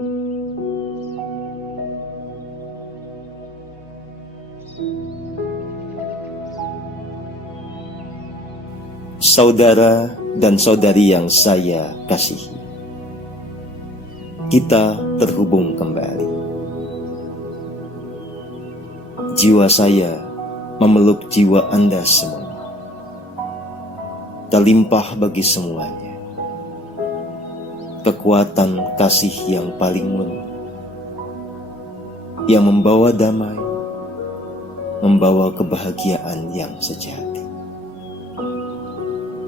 Saudara dan saudari yang saya kasihi, kita terhubung kembali. Jiwa saya memeluk jiwa Anda semua. Terlimpah bagi semuanya kekuatan kasih yang paling murni, yang membawa damai, membawa kebahagiaan yang sejati.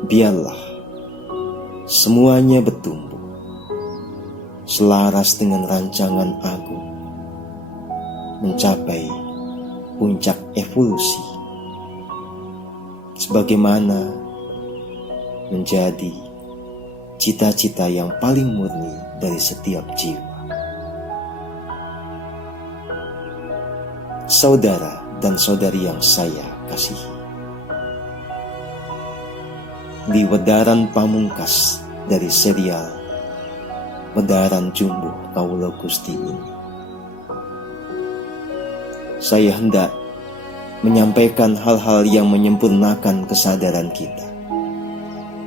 Biarlah semuanya bertumbuh selaras dengan rancangan agung, mencapai puncak evolusi, sebagaimana menjadi cita-cita yang paling murni dari setiap jiwa. Saudara dan saudari yang saya kasihi, di wedaran pamungkas dari serial Wedaran Jumbuh Kawula Gusti ini, saya hendak menyampaikan hal-hal yang menyempurnakan kesadaran kita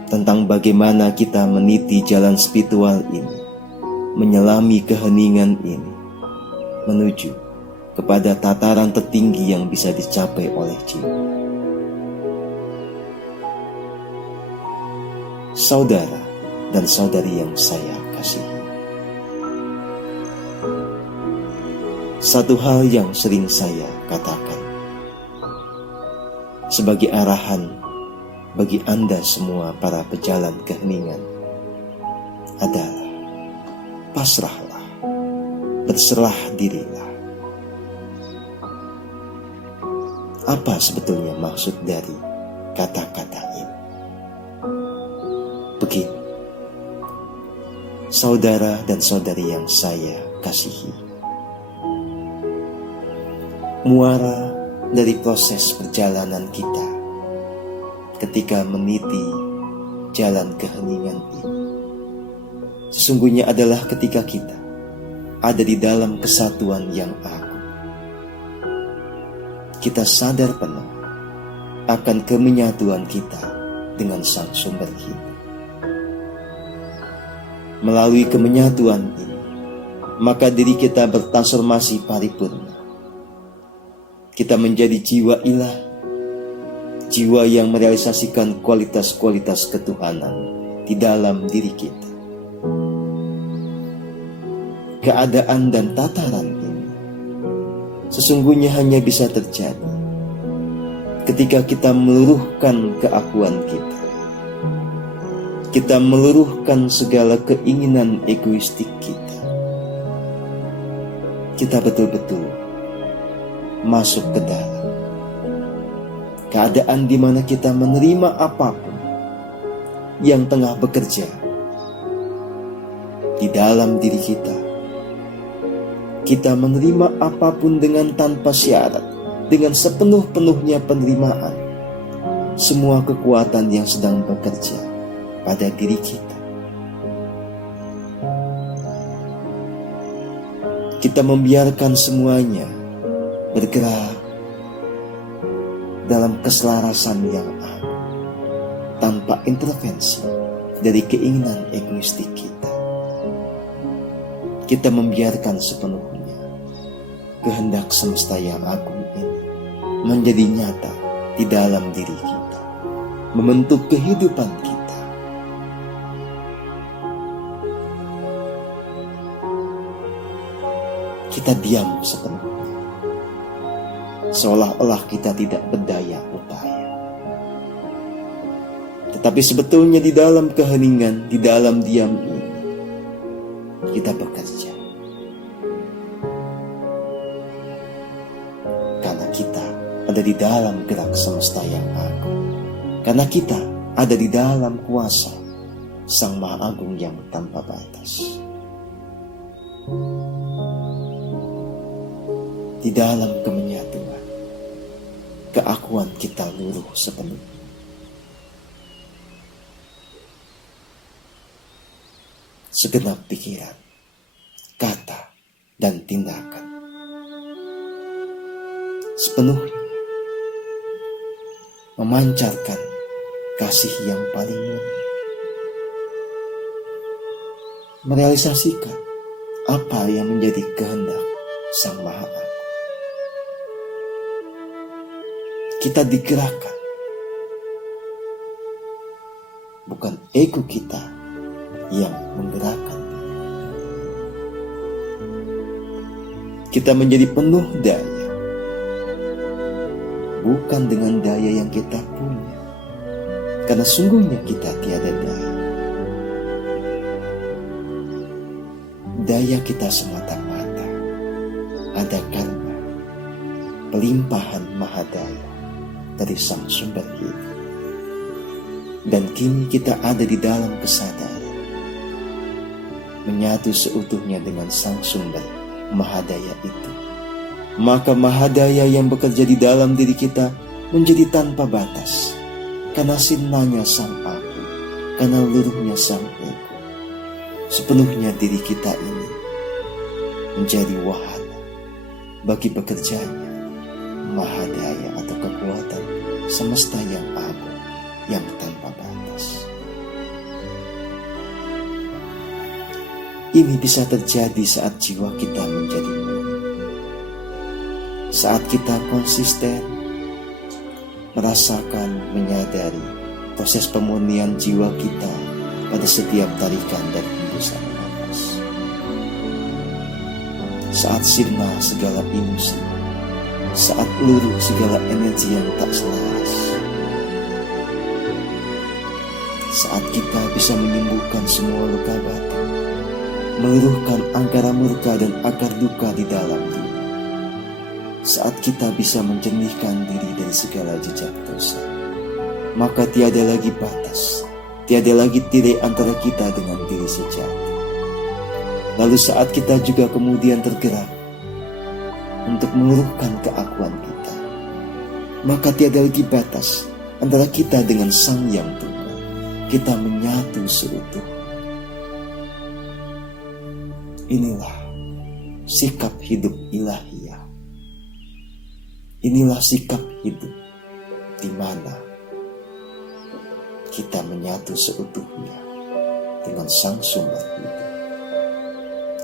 tentang bagaimana kita meniti jalan spiritual ini, menyelami keheningan ini, menuju kepada tataran tertinggi yang bisa dicapai oleh jiwa. Saudara dan saudari yang saya kasihi, satu hal yang sering saya katakan sebagai arahan bagi Anda semua para pejalan keheningan adalah pasrahlah, berserah dirilah. Apa sebetulnya maksud dari kata-kata ini? Begini, saudara dan saudari yang saya kasihi, muara dari proses perjalanan kita ketika meniti jalan keheningan ini sesungguhnya adalah ketika kita ada di dalam kesatuan yang agung. Kita sadar penuh akan kemenyatuan kita dengan Sang Sumber Hidup. Melalui kemenyatuan ini, maka diri kita bertransformasi paripurna. Kita menjadi jiwa ilah, jiwa yang merealisasikan kualitas-kualitas ketuhanan di dalam diri kita. Keadaan dan tataran ini sesungguhnya hanya bisa terjadi ketika kita meluruhkan keakuan kita. Kita meluruhkan segala keinginan egoistik kita. Kita betul-betul masuk ke dalam keadaan di mana kita menerima apapun yang tengah bekerja di dalam diri kita. Kita menerima apapun dengan tanpa syarat, dengan sepenuh-penuhnya penerimaan semua kekuatan yang sedang bekerja pada diri kita. Kita membiarkan semuanya bergerak dalam keselarasan yang agung tanpa intervensi dari keinginan egoistik kita. Kita membiarkan sepenuhnya kehendak semesta yang agung ini menjadi nyata di dalam diri kita, membentuk kehidupan kita. Kita diam sepenuhnya, seolah-olah kita tidak berdaya upaya. Tetapi sebetulnya di dalam keheningan, di dalam diam ini, kita bekerja. Karena kita ada di dalam gerak semesta yang agung. Karena kita ada di dalam kuasa Sang Maha Agung yang tanpa batas. Di dalam kemenyatuan, keakuan kita luruh sepenuhnya. Segenap pikiran, kata, dan tindakan. Sepenuhnya memancarkan kasih yang paling murni, merealisasikan apa yang menjadi kehendak Sang Maha Agung. Kita digerakkan, bukan ego kita yang menggerakkan. Kita menjadi penuh daya, bukan dengan daya yang kita punya, karena sungguhnya kita tiada daya. Daya kita semata-mata ada karena pelimpahan mahadaya dari Sang Sumber Hidup. Dan kini kita ada di dalam kesadaran, menyatu seutuhnya dengan Sang Sumber Mahadaya itu. Maka mahadaya yang bekerja di dalam diri kita menjadi tanpa batas, karena sinanya Sang Aku, karena luruhnya Sang Ego. Sepenuhnya diri kita ini menjadi wahana bagi bekerjanya mahadaya atau kekuatan semesta yang agung, yang tanpa batas. Ini bisa terjadi saat jiwa kita menjadi murni, saat kita konsisten merasakan, menyadari proses pemurnian jiwa kita pada setiap tarikan dan hembusan nafas. Saat sirna segala ilusi, saat luruh segala energi yang tak selaras, saat kita bisa menyembuhkan semua luka batin, meluruhkan angkara murka dan akar duka di dalam diri, saat kita bisa menjernihkan diri dari segala jejak dosa, maka tiada lagi batas, tiada lagi tirai antara kita dengan diri sejati. Lalu saat kita juga kemudian tergerak untuk meluruhkan keakuan kita, maka tiada lagi batas antara kita dengan Sang Yang Tunggal. Kita menyatu seutuh. Inilah sikap hidup ilahiyah. Inilah sikap hidup di mana kita menyatu seutuhnya dengan Sang Sumber Hidup.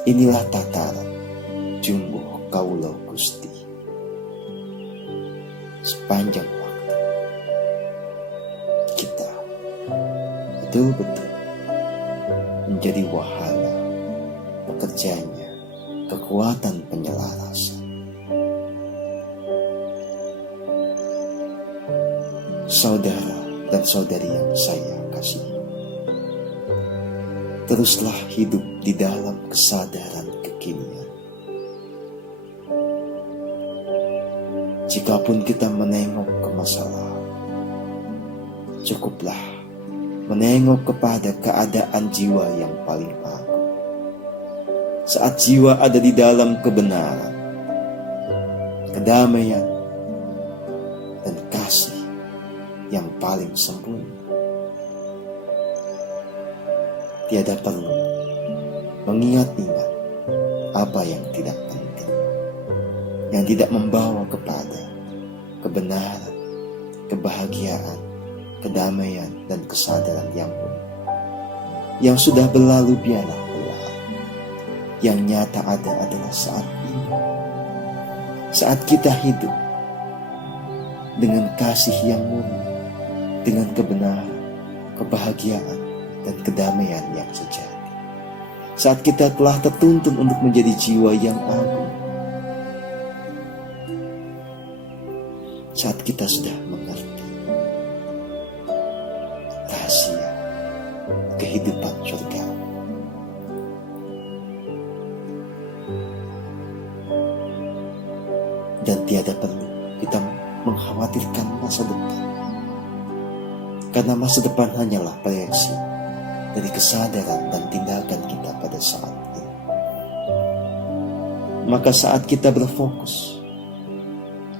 Inilah tataran jumbuh Kaulo Gusti. Sepanjang waktu kita betul-betul menjadi wahana bekerjanya kekuatan penyelarasan. Saudara dan saudari yang saya kasihi, teruslah hidup di dalam kesadaran kekinian. Jikapun kita menengok ke masa lalu, cukuplah menengok kepada keadaan jiwa yang paling agung. Saat jiwa ada di dalam kebenaran, kedamaian, dan kasih yang paling sempurna, tiada perlu mengingat-ingat apa yang tidak penting, yang tidak membawa kepada kebenaran, kebahagiaan, kedamaian, dan kesadaran yang unik. Yang sudah berlalu biarlah berlalu. Yang nyata ada adalah saat ini. Saat kita hidup dengan kasih yang murni, dengan kebenaran, kebahagiaan, dan kedamaian yang sejati. Saat kita telah tertuntun untuk menjadi jiwa yang agung. Saat kita sudah mengerti rahasia kehidupan surga. Dan tiada perlu kita mengkhawatirkan masa depan, karena masa depan hanyalah proyeksi dari kesadaran dan tindakan kita pada saat ini. Maka saat kita berfokus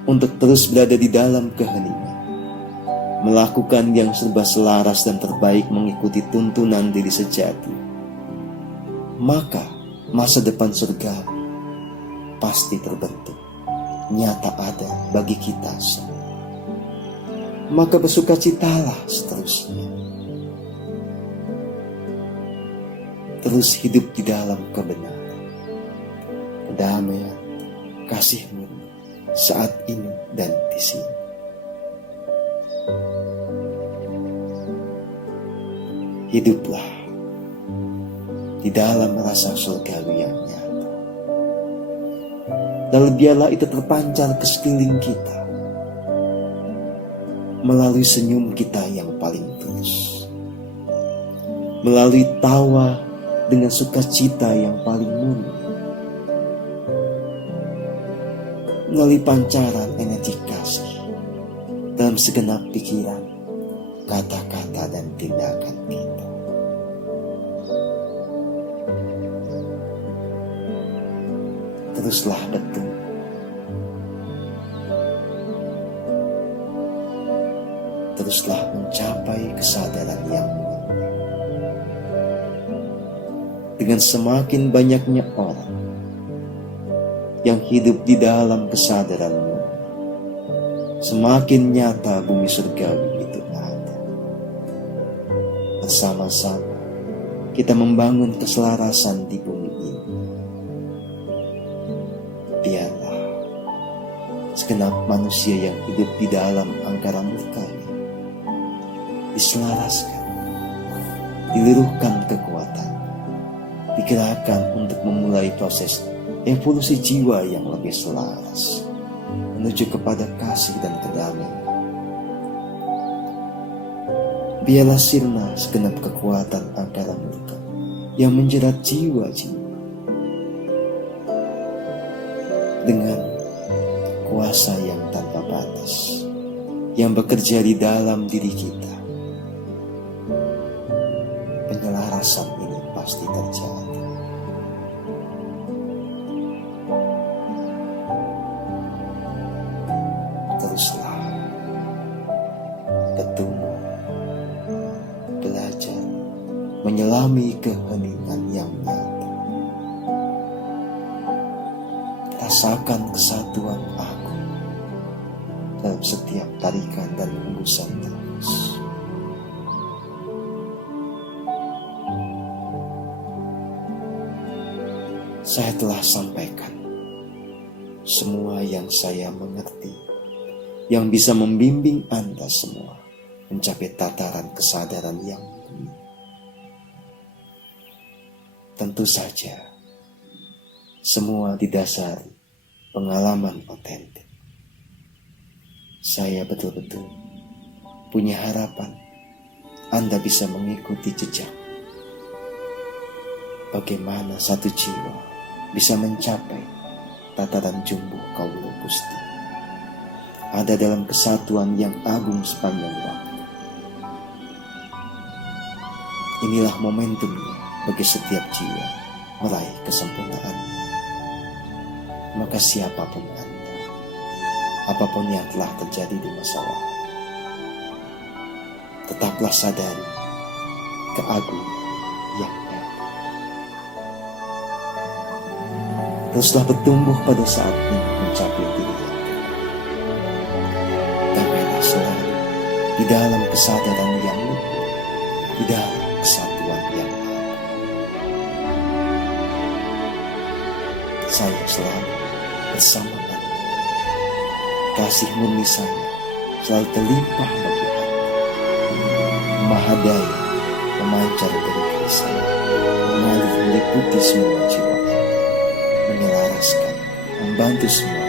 untuk terus berada di dalam keheningan, melakukan yang serba selaras dan terbaik mengikuti tuntunan diri sejati, maka masa depan surgawi pasti terbentuk, nyata ada bagi kita semua. Maka bersukacitalah seterusnya. Terus hidup di dalam kebenaran, kedamaian, kasih murni saat ini dan di sini. Hiduplah di dalam rasa surgawi yang nyata. Lalu biarlah itu terpancar ke sekeliling kita melalui senyum kita yang paling tulus, melalui tawa dengan sukacita yang paling murni, melalui pancaran energi kasih dalam segenap pikiran, kata-kata, dan tindakan kita. Teruslah betul, teruslah mencapai kesadaran yang murni. Dengan semakin banyaknya orang yang hidup di dalam kesadaranmu, semakin nyata bumi surgawi itu ada. Bersama-sama kita membangun keselarasan di bumi ini. Biarlah segenap manusia yang hidup di dalam angkara murka diselaraskan, diliruhkan kekuatan, digerakkan untuk memulai proses evolusi jiwa yang lebih selaras menuju kepada kasih dan kedamaian. Biarlah sirna segenap kekuatan angkara murka yang menjerat jiwa-jiwa dengan kuasa yang tanpa batas yang bekerja di dalam diri kita. Penyelarasan ini pasti terjadi. Teruslah bertumbuh, belajar, menyelami keheningan yang nyata. Rasakan kesatuan aku dalam setiap tarikan dan hembusan nafas. Saya telah sampaikan semua yang saya mengerti, yang bisa membimbing Anda semua mencapai tataran kesadaran yang murni. Tentu saja, semua didasari pengalaman otentik. Saya betul-betul punya harapan Anda bisa mengikuti jejak bagaimana satu jiwa bisa mencapai tataran jumbo kaula Gusti, ada dalam kesatuan yang agung sepanjang waktu. Inilah momentumnya bagi setiap jiwa meraih kesempurnaan. Maka siapapun Anda, apapun yang telah terjadi di masa lalu, tetaplah sadari keagungan yang nyata. Teruslah bertumbuh pada saat ini mencapai diri yang damailah selalu di dalam kesadaran yang luhur, di dalam kesatuan yang agung. Saya selalu bersama Anda. Kasih murni saya selalu terlimpah bagi Anda. Mahadaya memancar dari diri saya, mengalir meliputi semua jiwa Anda, menyelaraskan, membantu semua